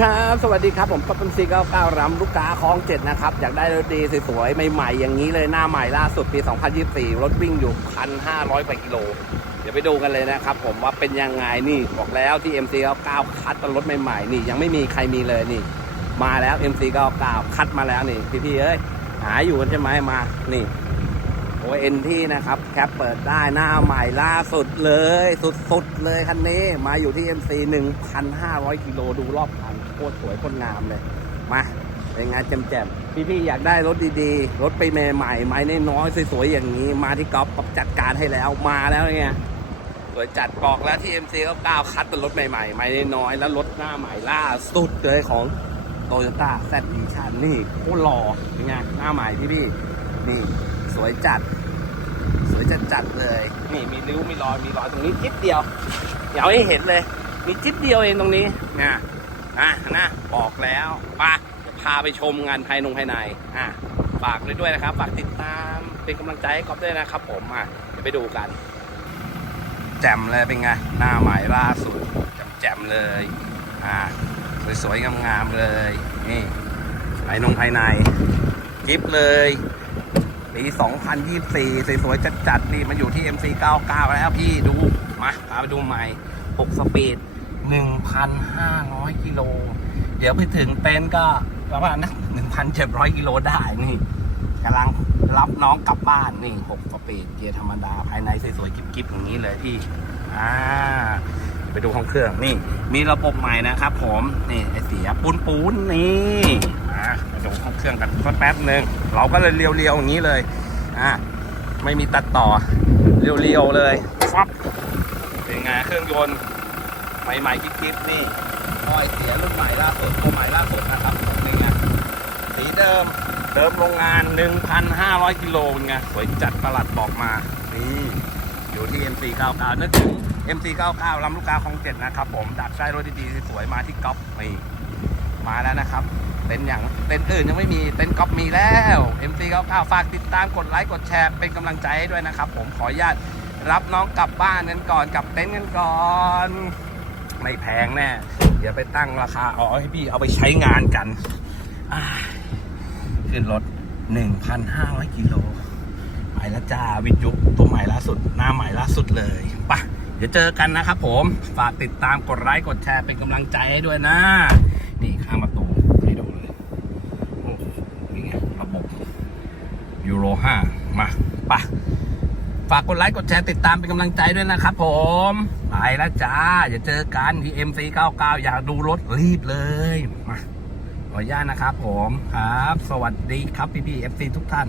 ครับ สวัสดีครับ ผมป๊อปปี้ซีเก้าเก้ารำลูกค้าคลองเจ็ดนะครับ อยากได้รถดีสวยๆ ใหม่ๆ อย่างนี้เลยหน้าใหม่ล่าสุดปี 2024 รถวิ่งอยู่ 1,500กว่ากิโล เดี๋ยวไปดูกันเลยนะครับผมว่าเป็นยังไงนี่บอกแล้วที่ MC99 คัดรถใหม่ๆ นี่ยังไม่มีใครมีเลยนี่ มาแล้ว MC99 คัดมาแล้วนี่พี่ๆเอ้ยหาอยู่กันใช่ไหมมานี่โอเอ็นที่นะครับแคปเปิดได้หน้าใหม่ล่าสุดเลย สุดๆเลยคันนี้ มาอยู่ที่ MC 1,500 กิโลดูรอบคัน โคตรสวยโคตรงามเลย มาเป็นไงแจ่มๆพี่ๆอยากได้รถดีๆ รถไปใหม่ๆไม้น้อยๆสวยๆอย่างนี้ มาที่ก๊อฟก๊อฟจัดการให้แล้วมาแล้วไงสวยจัดบอกแล้วที่ MC ก็ก้าวคัดเป็นรถใหม่ๆ ไม้น้อยๆแล้วรถหน้าใหม่ล่าสุดเลยของโตโยต้าแซดอีชันนี่โคตรหล่อเป็นไงหน้าใหม่พี่ๆนี่ สวยจัด สวยจัดจัดๆเลย นี่มีริ้วมีรอยมีรอยตรงนี้จิ๊ดเดียว เดี๋ยวให้เห็นเลย มีจิ๊ดเดียวเองตรงนี้นะ อะนะบอกแล้วปะจะพาไปชมงานภายนงภายในอะฝากเลยด้วยนะครับฝากติดตามเป็นกำลังใจให้ก๊อฟด้วยนะครับ ผมอะเดี๋ยวไปดูกัน แจ่มเลยเป็นไงหน้าใหม่ล่าสุดแจ่มๆเลยอะสวยๆงามๆเลยนี่ภายนงภายในกิฟเลยปี 2024 สวยๆจัดๆนี่มันอยู่ที่ MC99 แล้วพี่ดู มาพาไปดูใหม่ 6 สปีด 1,500กิโล เดี๋ยวไปถึงเต็นท์ก็ประมาณนะ1,700กิโลได้นี่กำลังรับน้องกลับบ้านนี่6สปีดเกียร์ธรรมดาภายในสวยๆกิ๊บๆอย่างนี้เลยพี่อ่าไปดูห้องเครื่องนี่ มีระบบใหม่นะครับ ผมนี่ไอเสียปูนปูนนี่อ่าไปดูห้องเครื่องกันสักแป๊บหนึ่งเราก็เลยเรียวๆอย่างนี้เลยอ่าไม่มีตัดต่อเรียวๆเลยฟับเป็นไงเครื่องยนต์ ใหม่ๆกิ๊บๆนี่คอยเสียรุ่นใหม่ล่าสุดตัวใหม่ล่าสุดนะครับนี่ไงสีเดิมเดิมโรงงาน 1,500 กิโลเป็นไงสวยจัดประหลัดบอกมานี่อยู่ที่ MC99 นึกถึง MC99 ลำลูกกาคลองเจ็ดนะครับผมดักได้รถดีๆสวยมาที่ก๊อฟนี่มาแล้วนะครับเต็นท์อย่างเต็นท์อื่นยังไม่มีเต็นท์ก๊อฟมีแล้ว MC99 ฝากติดตามกดไลค์กดแชร์เป็นกำลังใจให้ด้วยนะครับผมขออนุญาตรับน้องกลับบ้านกันก่อนกลับเต็นท์กันก่อน ไม่แพงแน่เดี๋ยวไปตั้งราคาเอาให้พี่เอาไปใช้งานกันขึ้นรถ 1,500กิโลไปแล้วจ้าวิทยุตัวใหม่ล่าสุด หน้าใหม่ล่าสุดเลยปะเดี๋ยวเจอกันนะครับผม ฝากติดตามกดไลค์กดแชร์เป็นกำลังใจให้ด้วยนะ นี่ข้างประตูให้ดูเลยโอ้โหนี่ไงระบบยูโร5มาปะ ฝากกดไลค์กดแชร์ติดตามเป็นกำลังใจด้วยนะครับผมไปแล้วจ้าอย่าเจอกันที่ MC99 อยากดูรถรีบเลยมาขออนุญาตนะครับผมครับ สวัสดีครับพี่พี่ๆ FC ทุกท่าน